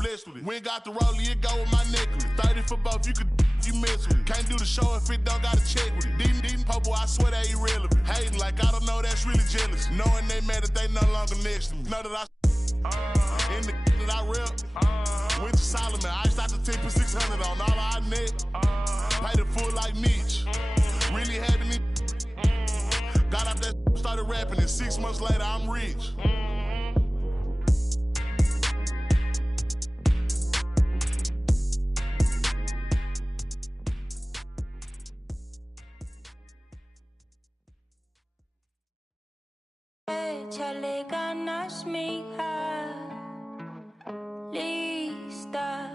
blessed with it. We ain't got the rollie, it go with my necklace. 30 for both, you miss with it. Can't do the show if it don't gotta check with it. Deep popo, I swear they irrelevant. Hating like I don't know, that's really jealous. Knowing they mad that they no longer next to me. Know that in the that I rep. Went to Solomon, I out the 10 for 600 on all I net. Paid it full like Mitch. Really happy me. Got out that started rapping, and 6 months later I'm rich. Échale ganas, mija. Lista,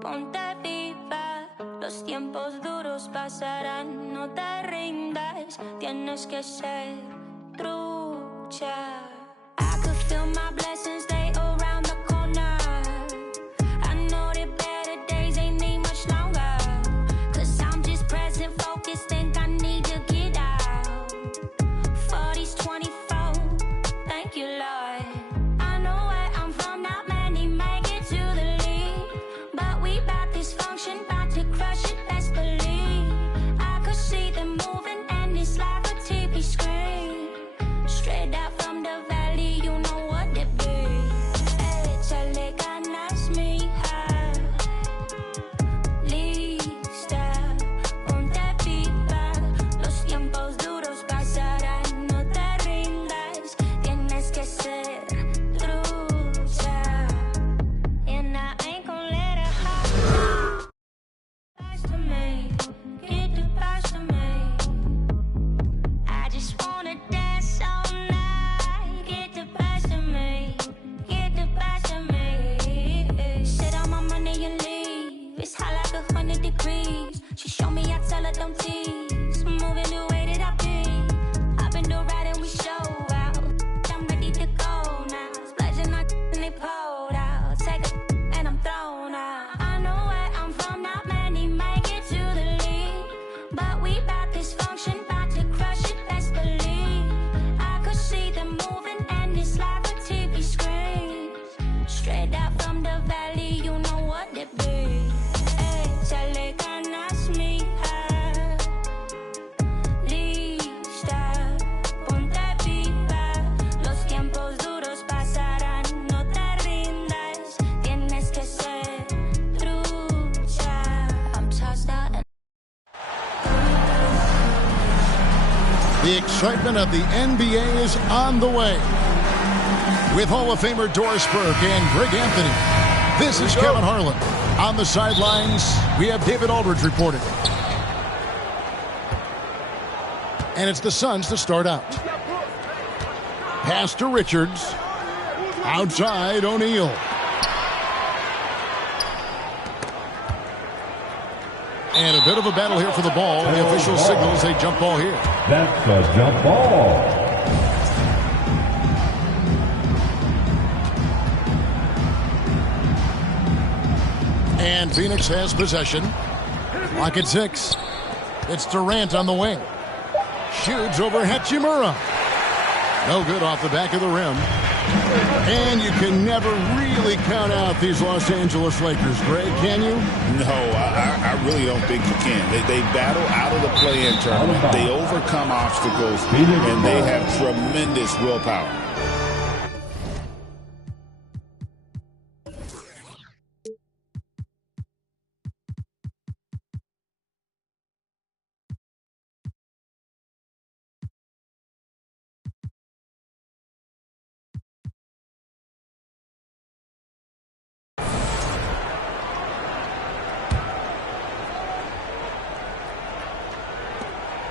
ponte viva. Los tiempos duros pasarán, no te rindas. Tienes que ser trucha. I could feel my blessings, they around the corner. I know that better days ain't need much longer. 'Cause I'm just present, focused, think I need to get out. 40s, 24, thank you, Lord. I know where I'm from, not many make it to the lead. But we bout this function, bout to crush it, best believe. I could see them moving and it's like a TV screen. Straight out from the valley, you know what it be. Échale ganas, mija. Lista, ponte viva. Los tiempos duros pasarán, no te rindas. Tienes que ser trucha. And I ain't gon' let it happen. Pass to me, get the pass to me. I just wanna dance all night. Get the best of me, get the best of me. Sit on my money and leave. It's hot like 100 degrees. She show me, I tell her don't tease. Moving the way that I be. I've been the ride and we show out. I'm ready to go now. Splashing on and they pulled out. Take a and I'm thrown out. I know where I'm from, not many make it to the lead. But we bout this function, bout to crush it, best believe. I could see them moving and it's like a TV screen. Straight out from the valley, you know what it be. Échale ganas, mija. Lista, ponte viva. Los tiempos duros pasarán, no te rindas. Tienes que ser trucha. I'm tossed out and The excitement of the NBA is on the way. With Hall of Famer Doris Burke and Greg Anthony, this is Kevin Harlan. On the sidelines, we have David Aldridge reporting. And it's the Suns to start out. Pass to Richards. Outside, O'Neal. And a bit of a battle here for the ball. The official signals a jump ball here. That's a jump ball. And Phoenix has possession. Lock at 6. It's Durant on the wing. Shoots over Hachimura. No good off the back of the rim. And you can never really count out these Los Angeles Lakers, Greg, can you? No, I really don't think you can. They battle out of the play-in tournament. They overcome obstacles, and they have tremendous willpower.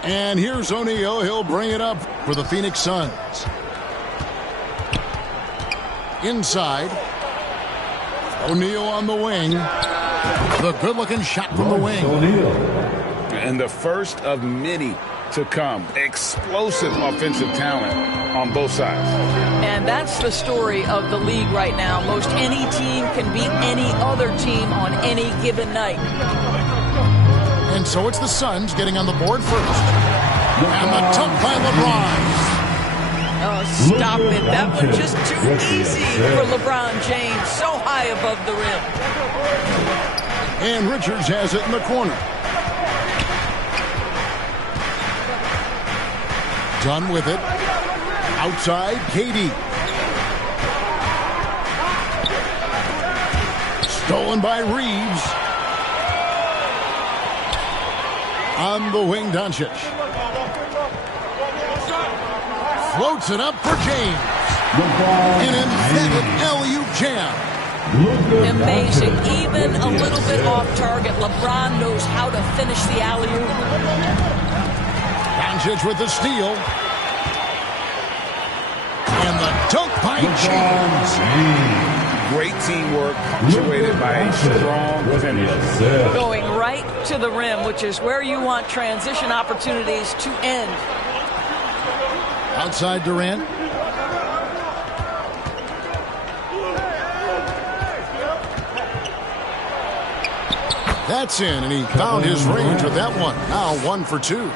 And here's O'Neal. He'll bring it up for the Phoenix Suns. Inside. O'Neal on the wing. The good-looking shot from the wing. And the first of many to come. Explosive offensive talent on both sides. And that's the story of the league right now. Most any team can beat any other team on any given night. And so it's the Suns getting on the board first. And the dunk by LeBron. Oh, stop it. That one just too easy for LeBron James. So high above the rim. And Richards has it in the corner. Done with it. Outside, KD. Stolen by Reeves. On the wing, Doncic. Floats it up for James. An emphatic alley-oop jam. Amazing. Even a little bit off target. LeBron knows how to finish the alley-oop. Doncic with the steal. And the dunk by James. Great teamwork, punctuated by a strong finish. Going right to the rim, which is where you want transition opportunities to end. Outside Durant. That's in, and he found his range with that one. Now 1 for 2.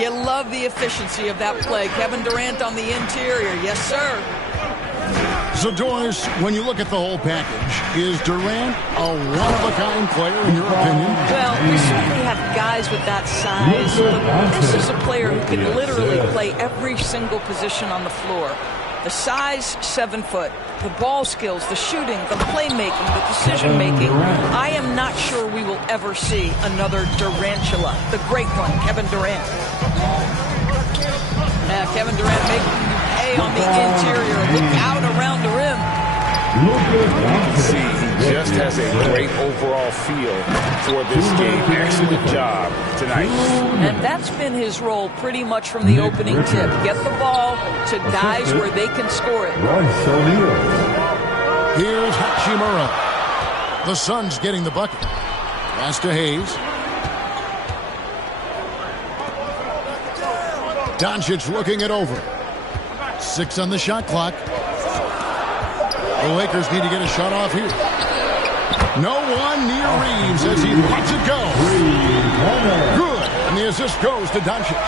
You love the efficiency of that play. Kevin Durant on the interior. Yes, sir. So, Doris, when you look at the whole package, is Durant a one-of-a-kind player, in your opinion? Well, we certainly have guys with that size, but this is a player who can literally play every single position on the floor. The size, 7 foot. The ball skills, the shooting, the playmaking, the decision-making. I am not sure we will ever see another Durantula, the great one, Kevin Durant. Kevin Durant making you pay on the interior. Look out around the rim. You can see he just has a great overall feel for this game. Excellent job tonight. And that's been his role pretty much from the opening tip. Get the ball to guys where they can score it. Here's Hachimura. The Suns getting the bucket. Pass to Hayes. Doncic looking it over. 6 on the shot clock. The Lakers need to get a shot off here. No one near Reeves as he lets it go. Good. And the assist goes to Doncic.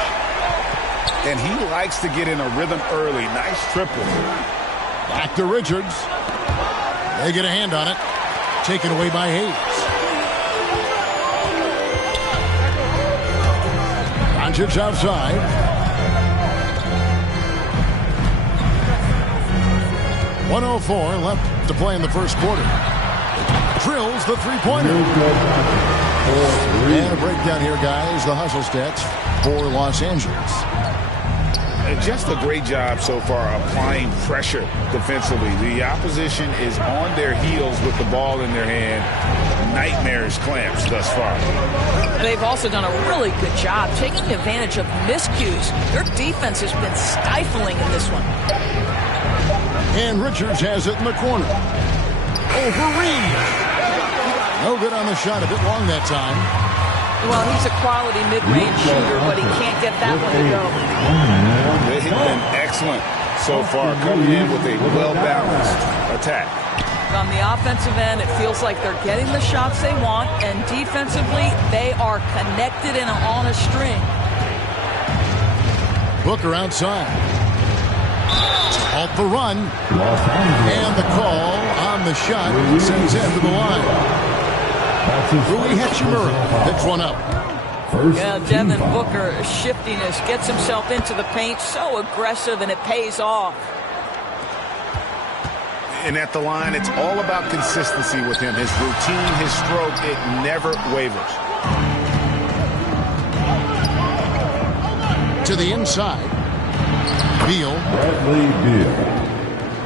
And he likes to get in a rhythm early. Nice triple. Back to Richards. They get a hand on it. Taken away by Hayes. Doncic outside. .104 left to play in the first quarter. Drills the three-pointer. And a breakdown here, guys. The hustle stats for Los Angeles. Just a great job so far applying pressure defensively. The opposition is on their heels with the ball in their hand. Nightmarish clamps thus far. They've also done a really good job taking advantage of miscues. Their defense has been stifling in this one. And Richards has it in the corner. Over Reeves. No good on the shot. A bit long that time. Well, he's a quality mid-range shooter, but he can't get that one to go. They have been excellent so far, coming in with a well-balanced attack. On the offensive end, it feels like they're getting the shots they want, and defensively, they are connected and on a string. Booker outside. Halt the run. And the call on the shot sends him to the line. Rui Hachimura picks one up. Yeah, Devin Booker, shiftiness, gets himself into the paint, so aggressive, and it pays off. And at the line, it's all about consistency with him. His routine, his stroke, it never wavers. To the inside. Beal.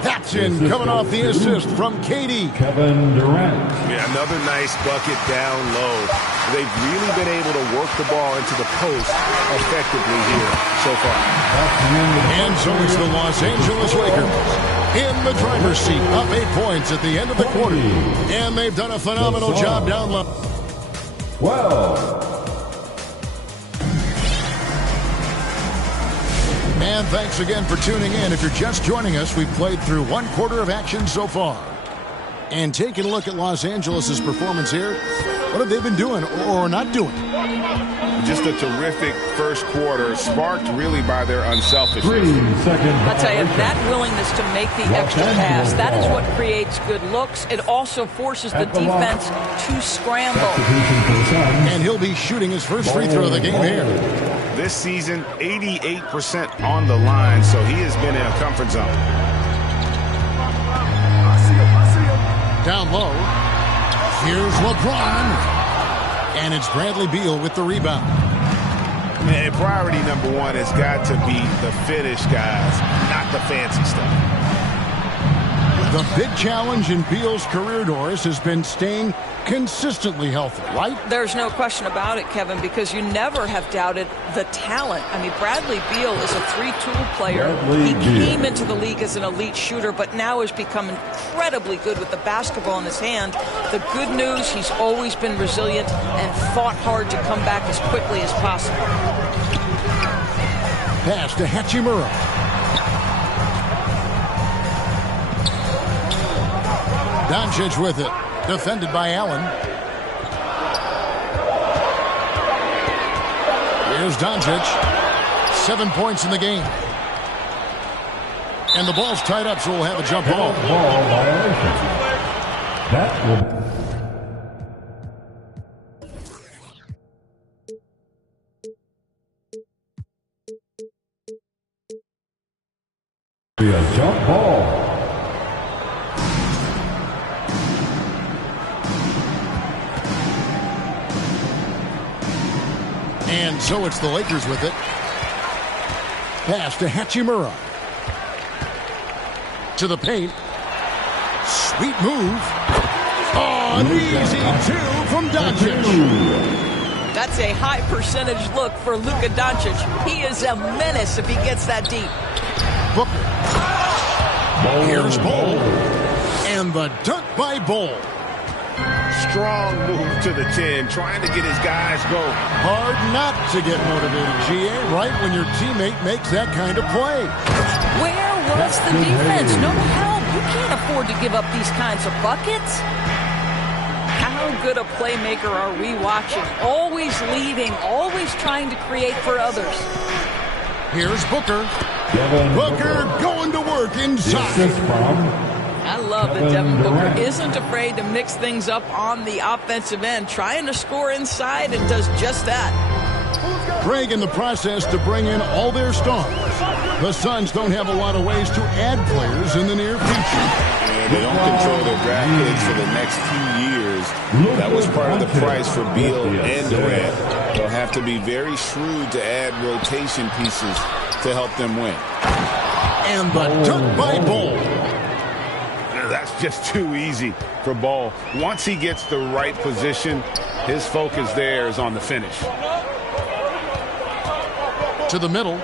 That's in, coming off the assist from KD. Kevin Durant. Yeah, another nice bucket down low. They've really been able to work the ball into the post effectively here so far. And so it's the Los Angeles Lakers in the driver's seat, up 8 points at the end of the quarter. And they've done a phenomenal job down low. 12. And thanks again for tuning in. If you're just joining us, we've played through 1 quarter of action so far. And taking a look at Los Angeles' performance here, what have they been doing or not doing? Just a terrific first quarter, sparked really by their unselfishness. 3 seconds. I'll tell you, that willingness to make the extra pass, that is what creates good looks. It also forces the defense to scramble. And he'll be shooting his first free throw of the game here. This season, 88% on the line, so he has been in a comfort zone. Down low. Here's LeBron. And it's Bradley Beal with the rebound. Man, priority number one has got to be the finish, guys, not the fancy stuff. The big challenge in Beal's career, Doris, has been staying consistently healthy, right? There's no question about it, Kevin, because you never have doubted the talent. I mean, Bradley Beal is a three-tool player. He came into the league as an elite shooter, but now has become incredibly good with the basketball in his hand. The good news, he's always been resilient and fought hard to come back as quickly as possible. Pass to Hachimura. Doncic with it. Defended by Allen. Here's Doncic. 7 points in the game. And the ball's tied up, so we'll have a jump ball. Ball violation. That will be a jump ball. And so it's the Lakers with it. Pass to Hachimura. To the paint. Sweet move. Oh, an easy two from Doncic. That's a high percentage look for Luka Doncic. He is a menace if he gets that deep. Booker. Here's Ball. And the dunk by Ball. Strong move to the 10, trying to get his guys going. Hard not to get motivated, GA, right when your teammate makes that kind of play. Where was the defense? No help. You can't afford to give up these kinds of buckets. How good a playmaker are we watching? Always leading, always trying to create for others. Here's Booker. Booker going to work inside. I love that Devin Booker isn't afraid to mix things up on the offensive end, trying to score inside and does just that. Craig in the process to bring in all their stars. The Suns don't have a lot of ways to add players in the near future. And they don't control their draft picks for the next few years. That was part of the price for Beal and Durant. They'll have to be very shrewd to add rotation pieces to help them win. And the dunk by Ball. That's just too easy for Ball. Once he gets the right position, his focus there is on the finish. To the middle.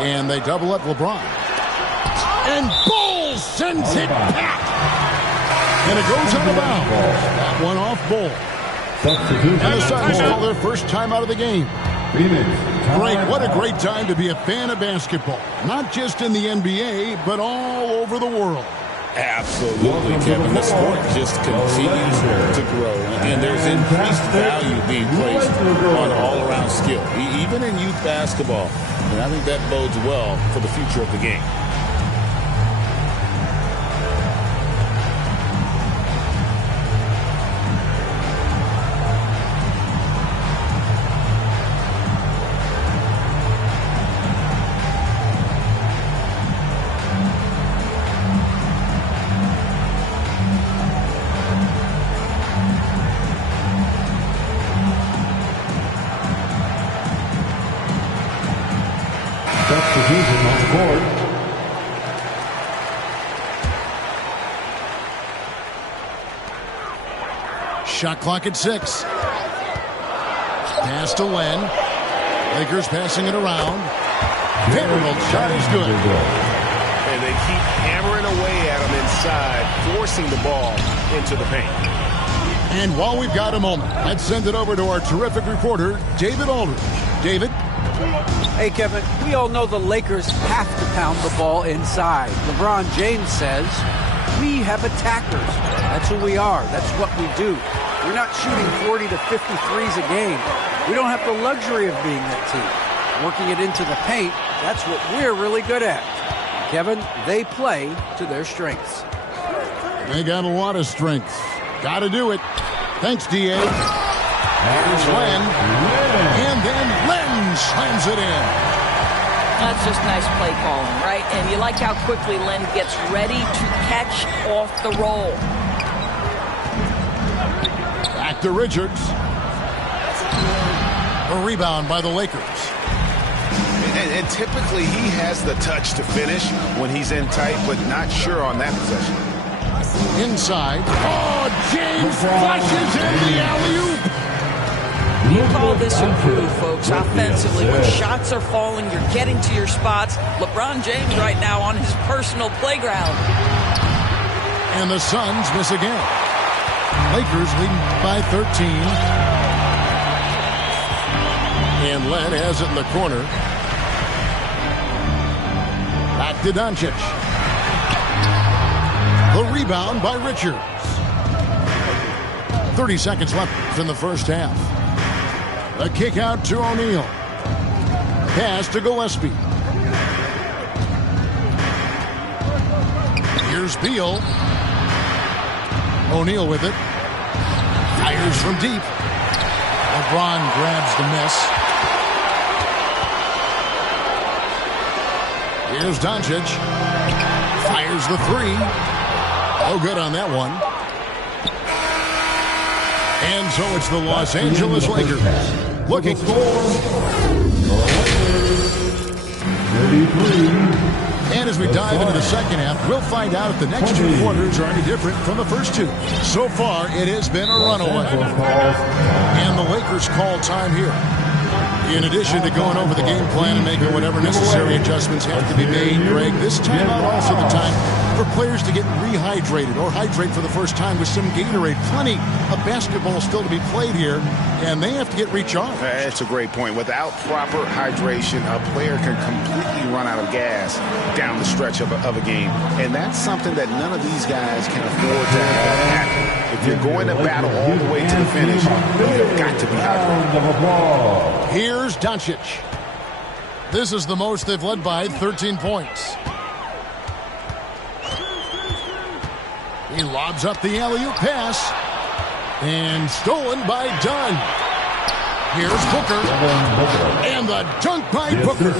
And they double up LeBron. And Ball sends it back. And it goes out of bounds. That one off Ball. And the Suns call their first time out of the game. Great, what a great time to be a fan of basketball. Not just in the NBA, but all over the world. Absolutely, Kevin. The sport just continues to grow, and there's increased value being placed on all-around skill, even in youth basketball. And I think that bodes well for the future of the game. Substitution on the court. Shot clock at 6. Pass to Len. Lakers passing it around. Vanderbilt's shot is good. And they keep hammering away at him inside, forcing the ball into the paint. And while we've got a moment, let's send it over to our terrific reporter, David Aldridge. David? Hey, Kevin, we all know the Lakers have to pound the ball inside. LeBron James says, we have attackers. That's who we are. That's what we do. We're not shooting 40 to 53s a game. We don't have the luxury of being that team. Working it into the paint, that's what we're really good at. Kevin, they play to their strengths. They got a lot of strengths. Got to do it. Thanks, D.A. Here's Len. And then Len slams it in. That's just nice play calling, right? And you like how quickly Len gets ready to catch off the roll. Back to Richards. A rebound by the Lakers. And typically he has the touch to finish when he's in tight, but not sure on that possession. Inside. Oh, James flashes in the alley-oop. You call this a groove, folks, offensively. When shots are falling, you're getting to your spots. LeBron James right now on his personal playground. And the Suns miss again. Lakers leading by 13. And Len has it in the corner. Back to Doncic. The rebound by Richards. 30 seconds left in the first half. A kick out to O'Neal. Pass to Gillespie. Here's Beal. O'Neal with it. Fires from deep. LeBron grabs the miss. Here's Doncic. Fires the three. Oh, good on that one. And so it's the Los Angeles Lakers looking for. And as we dive into the second half, we'll find out if the next two quarters are any different from the first two. So far, it has been a runaway. And the Lakers call time here. In addition to going over the game plan and making whatever necessary adjustments have to be made, Greg, this timeout also the time for players to get rehydrated or hydrate for the first time with some Gatorade. Plenty of basketball still to be played here, and they have to get recharged. That's a great point. Without proper hydration, a player can completely run out of gas down the stretch of a game. And that's something that none of these guys can afford to have happen. If you're going to battle all the way to the finish, you've got to be hydrated. Here's Doncic. This is the most they've led by, 13 points. He lobs up the alley-oop pass. And stolen by Dunn. Here's Booker. And the dunk by Booker.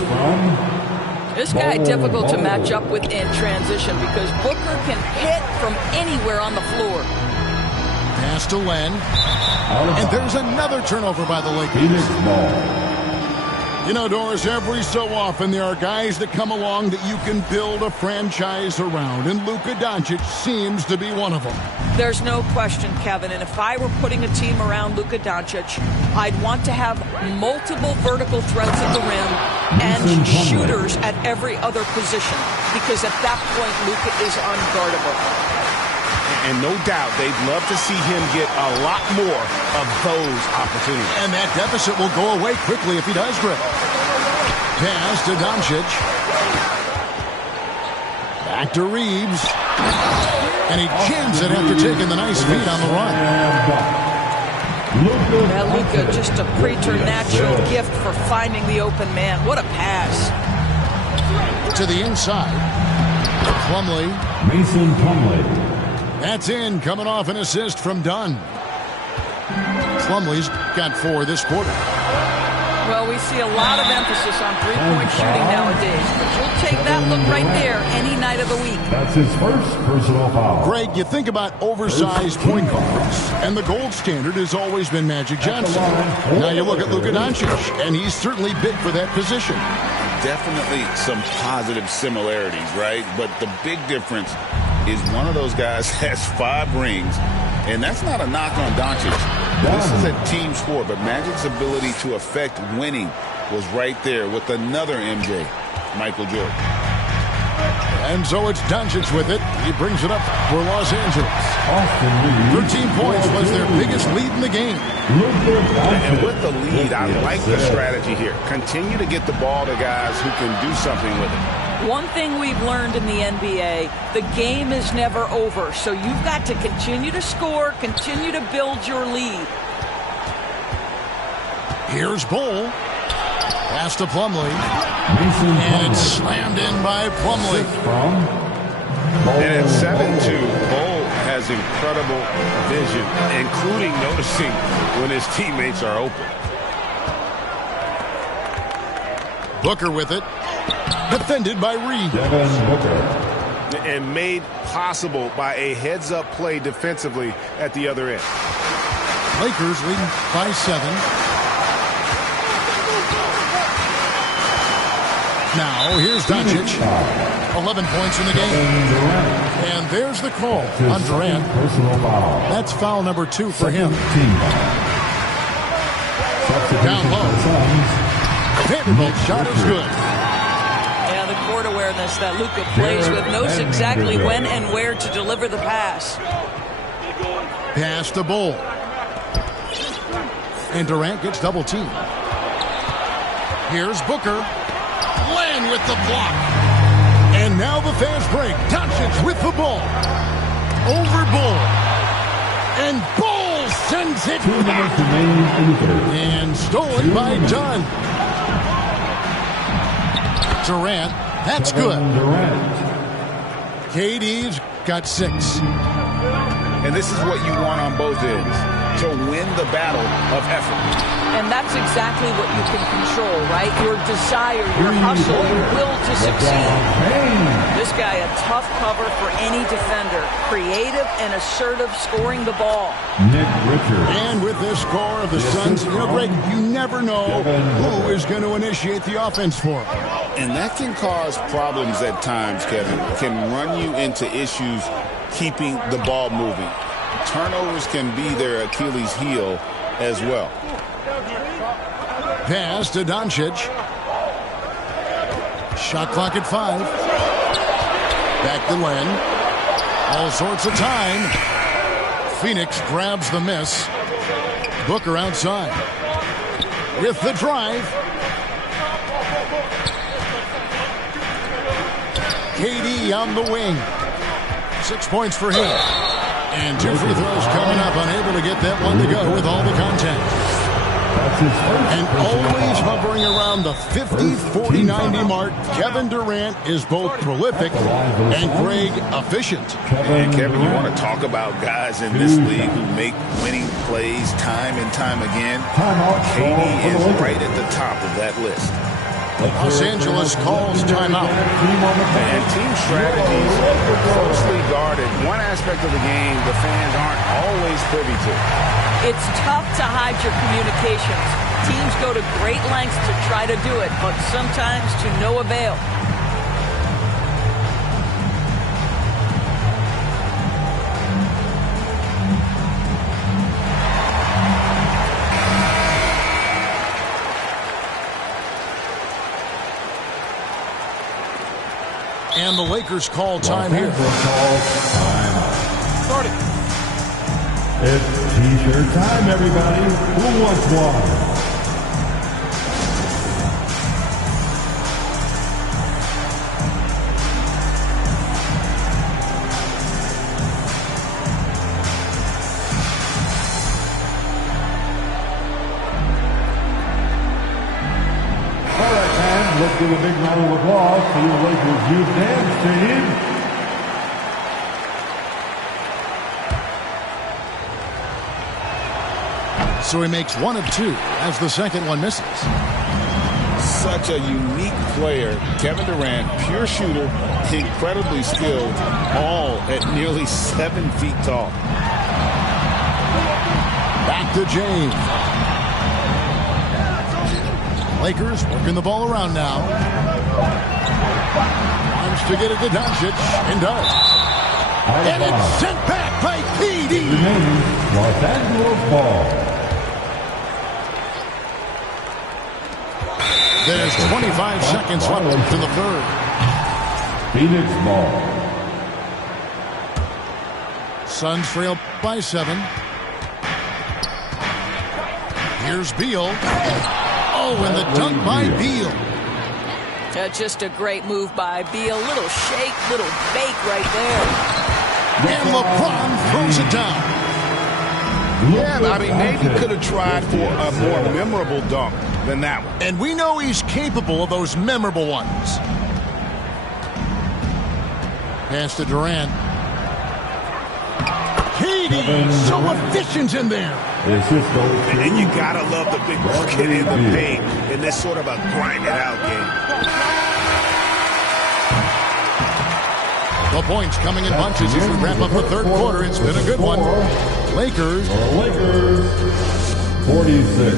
This guy difficult to match up with in transition because Booker can hit from anywhere on the floor. Pass to Len. And there's another turnover by the Lakers. You know, Doris, every so often there are guys that come along that you can build a franchise around, and Luka Doncic seems to be one of them. There's no question, Kevin, and if I were putting a team around Luka Doncic, I'd want to have multiple vertical threats at the rim and shooters at every other position, because at that point, Luka is unguardable. And no doubt they'd love to see him get a lot more of those opportunities. And that deficit will go away quickly if he does dribble. Pass to Doncic. Back to Reeves. And he jams it after taking the nice feed on the run. Yeah, Luka, just a preternatural gift for finding the open man. What a pass. To the inside. Plumlee. Mason Plumlee. That's in, coming off an assist from Dunn. Plumlee's got 4 this quarter. Well, we see a lot of emphasis on three-point shooting nowadays, but you'll take that look right there any night of the week. That's his first personal foul. Greg, you think about oversized point guards, and the gold standard has always been Magic Johnson. Now you look at Luka Doncic, and he's certainly big for that position. Definitely some positive similarities, right? But the big difference is one of those guys has 5 rings, and that's not a knock on Doncic. This is a team sport, but Magic's ability to affect winning was right there with another MJ, Michael Jordan. And so it's Doncic with it. He brings it up for Los Angeles. 13 points was their biggest lead in the game. And with the lead, I like the strategy here. Continue to get the ball to guys who can do something with it. One thing we've learned in the NBA, the game is never over. So you've got to continue to score, continue to build your lead. Here's Bull. Pass to Plumlee. And it's slammed in by Plumlee. And at 7-2, Bull has incredible vision, including noticing when his teammates are open. Booker with it. Defended by Reed. And made possible by a heads-up play defensively at the other end. Lakers leading by 7. Now, here's Doncic. 11 points in the game. And there's the call on Durant. That's foul number 2 for him. Down low. Vanderbilt's shot is good. Yeah, the court awareness that Luka plays with, knows exactly when and where to deliver the pass. Pass to Bull. And Durant gets double teamed. Here's Booker. Land with the block. And now the fast break. Doncic with the ball. Over Bull. And Bull sends it back. And stolen by Dunn. Durant. That's good. KD's got 6. And this is what you want on both ends, to win the battle of effort. And that's exactly what you can control, right? Your desire, your hustle, your will to succeed. This guy, a tough cover for any defender. Creative and assertive scoring the ball. And with this score of the Suns, Greg, you never know who is going to initiate the offense for them. And that can cause problems at times, Kevin. Can run you into issues keeping the ball moving. Turnovers can be their Achilles heel as well. Pass to Doncic. Shot clock at 5. Back to Len. All sorts of time. Phoenix grabs the miss. Booker outside. With the drive. KD on the wing. 6 points for him. And 2 free throws coming up. Unable to get that one to go with all the contact. And always hovering around the 50, 40, 90 mark, Kevin Durant is both prolific and, Greg, efficient. And, Kevin, you want to talk about guys in this league who make winning plays time and time again? KD is right at the top of that list. Los Angeles calls timeout. And team strategies closely guarded. One aspect of the game the fans aren't always privy to. It's tough to hide your communications. Teams go to great lengths to try to do it, but sometimes to no avail. And the Lakers call time here. Starting. It's T-shirt time, everybody. Who wants one? Let's give a big round of applause to the Lakers Youth Dance Team. So he makes 1 of 2 as the second one misses. Such a unique player. Kevin Durant, pure shooter, incredibly skilled, all at nearly 7 feet tall. Back to James. Lakers working the ball around now. Wants to get it to Doncic and does. And it's sent back by KD. Los Angeles ball. There's 25 seconds left to the third. Phoenix ball. Suns trail by 7. Here's Beal. Oh, and the dunk by Beal. Just a great move by Beal. Little shake, little bake right there. And LeBron throws it down. Yeah, I mean, maybe could have tried for a more memorable dunk than that one. And we know he's capable of those memorable ones. Pass to Durant. Katie, so efficient in there. And you gotta love the big bucket in the paint in this sort of a grind it out game. The points coming in bunches as we wrap up the third quarter. It's been a good one. Lakers 46.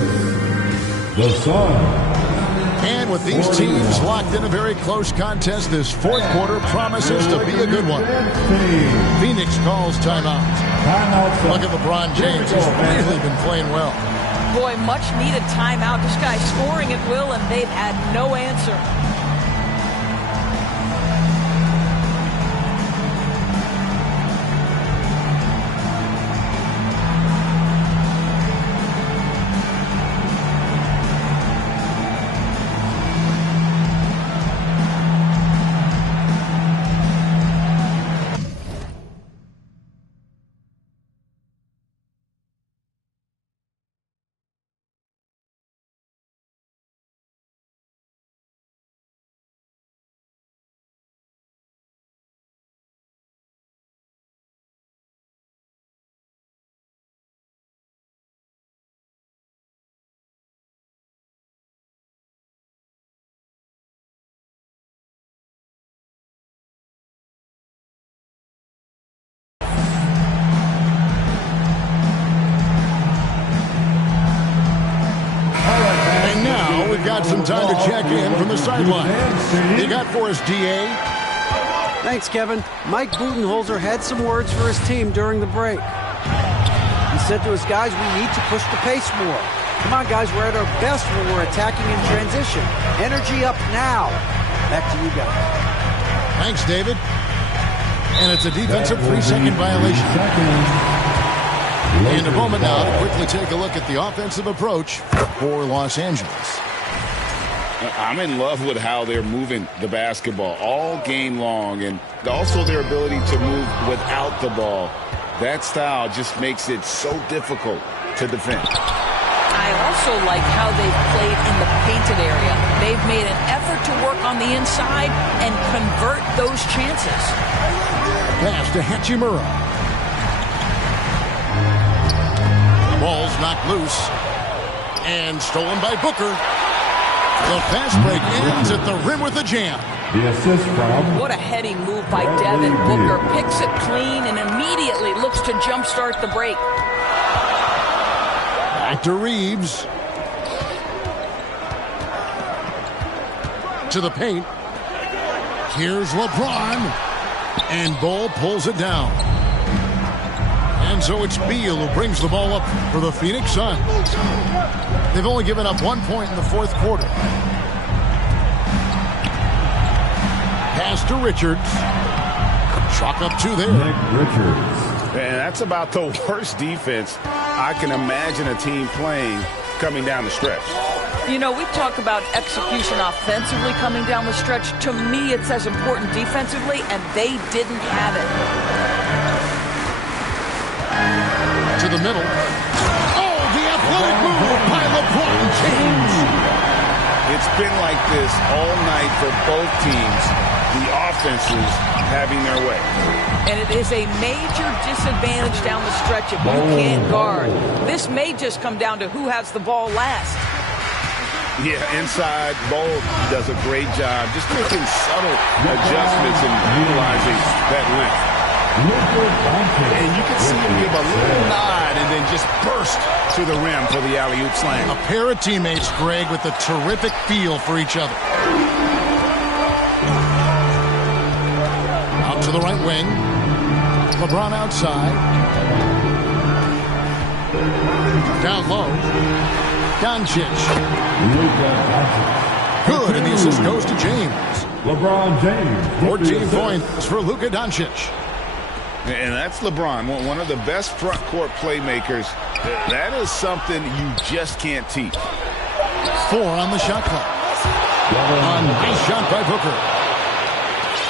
The Suns. And with these teams locked in a very close contest, this fourth quarter promises to be a good one. Phoenix calls timeout. Look at LeBron James. He's really been playing well. Boy, much needed timeout. This guy's scoring at will, and they've had no answer. Got some time to check in from the sideline. You got for us, DA? Thanks, Kevin. Mike Budenholzer had some words for his team during the break. He said to his guys, we need to push the pace more. Come on, guys, we're at our best when we're attacking in transition. Energy up now. Back to you guys. Thanks, David. And it's a defensive 3-second violation. In a moment now to quickly take a look at the offensive approach for Los Angeles. I'm in love with how they're moving the basketball all game long, and also their ability to move without the ball. That style just makes it so difficult to defend. I also like how they've played in the painted area. They've made an effort to work on the inside and convert those chances. Pass to Hachimura. The ball's knocked loose and stolen by Booker. The fast break ends at the rim with a jam. The assist from... What a heading move by Devin Booker. Picks it clean and immediately looks to jumpstart the break. Back to Reeves. To the paint. Here's LeBron. And Bull pulls it down. And so it's Beal who brings the ball up for the Phoenix Suns. They've only given up 1 point in the fourth quarter. Pass to Richards. Chalk up 2 there. Nick Richards. And that's about the worst defense I can imagine a team playing coming down the stretch. You know, we talk about execution offensively coming down the stretch. To me, it's as important defensively, and they didn't have it. To the middle. Oh, the athletic move by LeBron James. It's been like this all night for both teams. The offenses having their way. And it is a major disadvantage down the stretch if you can't guard. This may just come down to who has the ball last. Yeah, inside, Bol does a great job just making subtle adjustments and utilizing that length. And you can see him give a little nod and then just burst to the rim for the alley-oop slam. A pair of teammates, Greg, with a terrific feel for each other. Out to the right wing. LeBron outside. Down low. Doncic. Good, and the assist goes to James. LeBron James. 14 points for Luka Doncic. And that's LeBron, one of the best front court playmakers. That is something you just can't teach. 4 on the shot clock. A nice shot by Booker.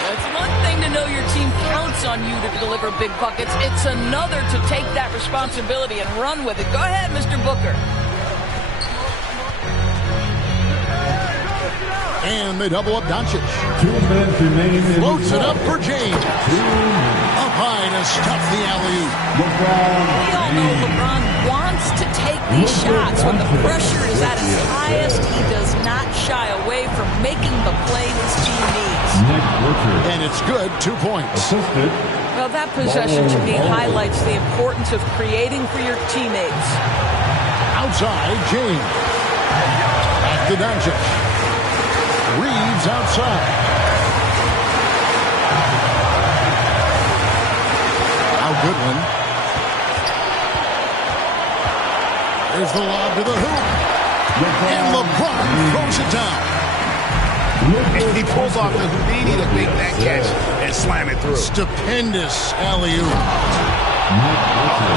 It's one thing to know your team counts on you to deliver big buckets. It's another to take that responsibility and run with it. Go ahead, Mr. Booker. And they double up Doncic. 2 minutes remaining. Floats it up for James. Up high to stuff the alley-oop. We all know LeBron wants to take these shots. When the pressure is at its highest, he does not shy away from making the play his team needs. And it's good, 2 points. Well, that possession to me highlights the importance of creating for your teammates. Outside, James. Back to Doncic. Reeves outside. Now Goodwin. There's the lob to the hoop. And LeBron throws it down. He pulls off the Houdini to make that catch and slam it through. Stupendous alley-oop.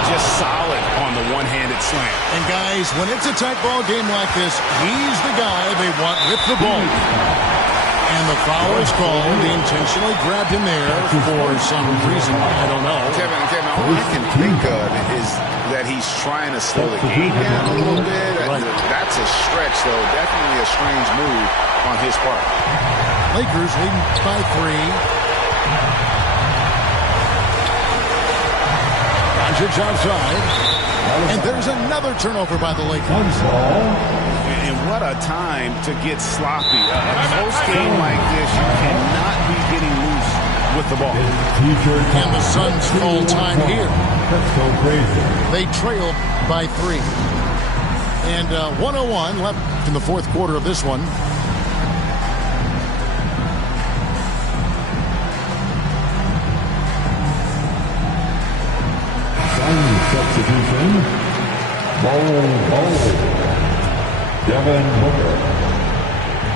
Just solid on the one-handed slam. And guys, when it's a tight ball game like this, he's the guy they want with the ball. And the foul is called. They intentionally grabbed him there for some reason. I don't know. Kevin, all I can think of is that he's trying to slow the game down a little bit. Right. That's a stretch, though. Definitely a strange move on his part. Lakers leading by 3. Doncic outside. And there's another turnover by the Lakers. And what a time to get sloppy. A close game like this, you cannot be getting loose with the ball. And the Suns full time here. That's so crazy. They trail by 3. And 1:01 left in the fourth quarter of this one. Substitution. Ball. Devin Booker.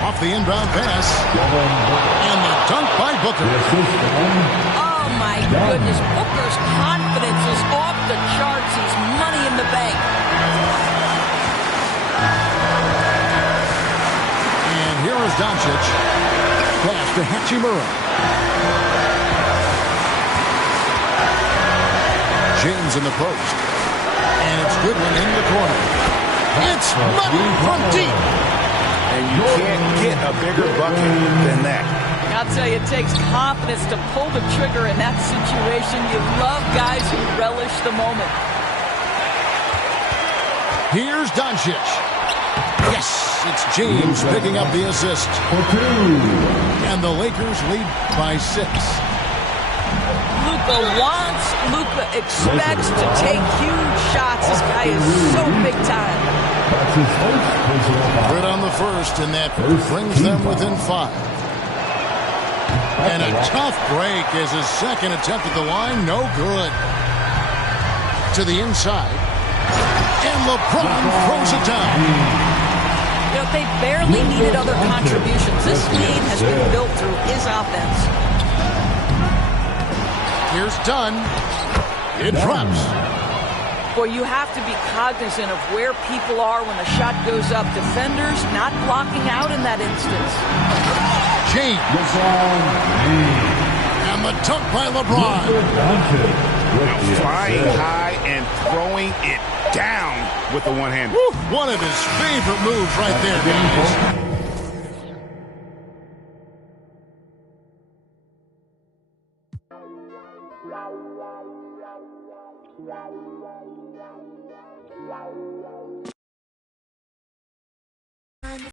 Off the inbound pass. Devin Booker. And the dunk by Booker. The assist on Oh, my goodness. Booker's confidence is off the charts. He's money in the bank. And here is Doncic. Pass to Hachimura. James in the post. And it's Goodwin in the corner. It's money from deep. And you can't get a bigger bucket than that. I'll tell you, it takes confidence to pull the trigger in that situation. You love guys who relish the moment. Here's Doncic. Yes, it's James picking up the assist. for 2. And the Lakers lead by 6. Luka expects to take huge shots. This guy is so big time. That's his first personal foul. Good on the first, and that brings them within 5. And a tough break is his second attempt at the line. No good. To the inside. And LeBron throws it down. You know, they barely needed other contributions. This lead has been built through his offense. Here's Dunn. It drops. Boy, you have to be cognizant of where people are when the shot goes up. Defenders not blocking out in that instance. James. And the dunk by LeBron. Flying high and throwing it down with the one hand. One of his favorite moves right there, guys.